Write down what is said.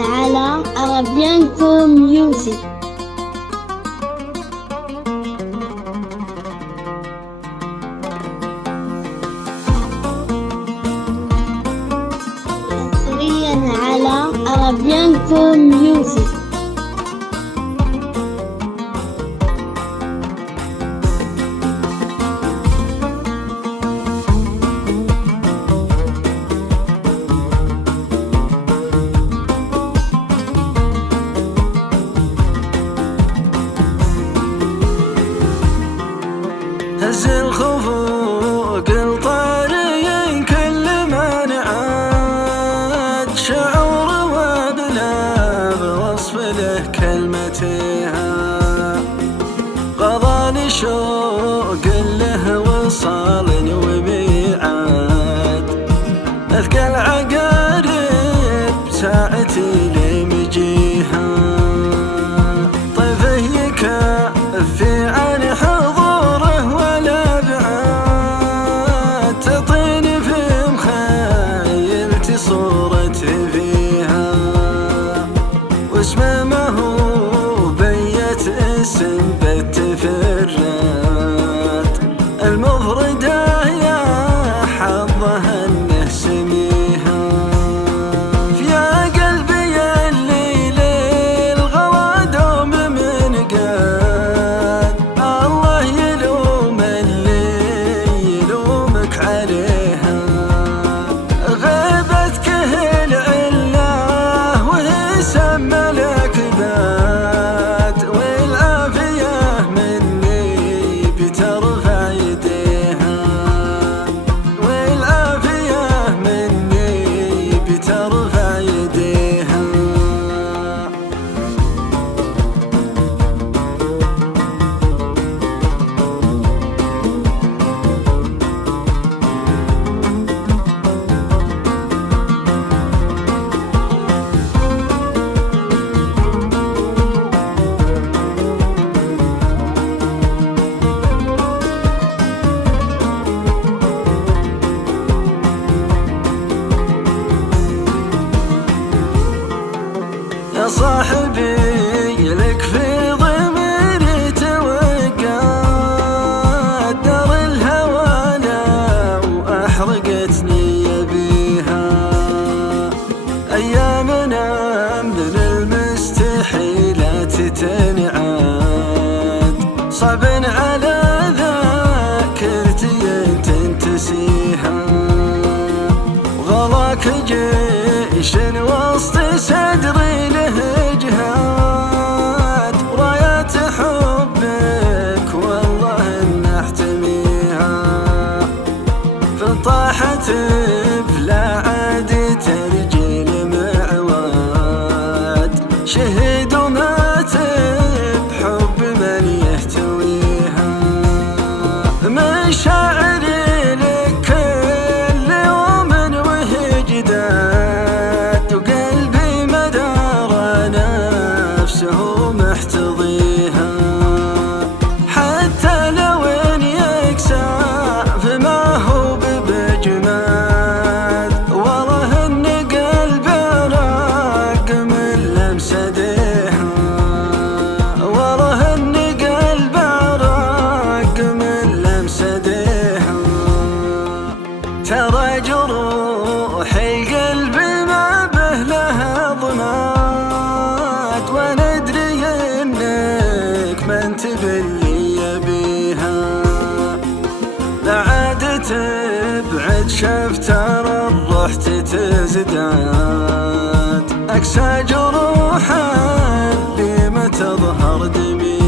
على Arabianco Music. حصريا على Arabianco Music. هز الخفوق الطاري كل ما نعاد شعور وبلا بوصف له كلمتها قضاني شوق له وصال وبيعاد أذكى العقارب ساعتي لمجيها طيفه يكفي عن حضوره ولا بعاد تطيني في مخيلتي صورتي فيها واسمه ما هو بيت اسم بالتفرات المفردة يا حظها انه سميها يا قلبي اللي للغوى دوم من قاد الله يلوم اللي يلومك عليها غيبتك العله وهي سما لك بات والعافية مني بترفع يديها والعافية مني بترفع يديها يا صاحبي لك في ضميري توقعت نار الهوى لو أحرقتني بيها أيامنا من المستحيلات تنعاد صعب على ذاكرتي تنتسيها وغلاك جيش وسط صدري له جهاد ورايات حبك والله ان احتميها فطاحت بلا عاد ترجي لمعواد شهد ومات بحب من يهتويها مشاعري لك كل يوم وهجدات وقلبي مدار نفسه محتضيها حتى لو ان يكسى فما هو بجماد والله ان قلبي راق من لمسه ديها والله ان قلبي راق من لمسه ديها ترى جروح القلب ما به لها ضمات وانا ادري انك ما انت باللي يبيها لا عاد تبعد شفتر الروح تزداد اكسى جروحها اللي ما تظهر دمي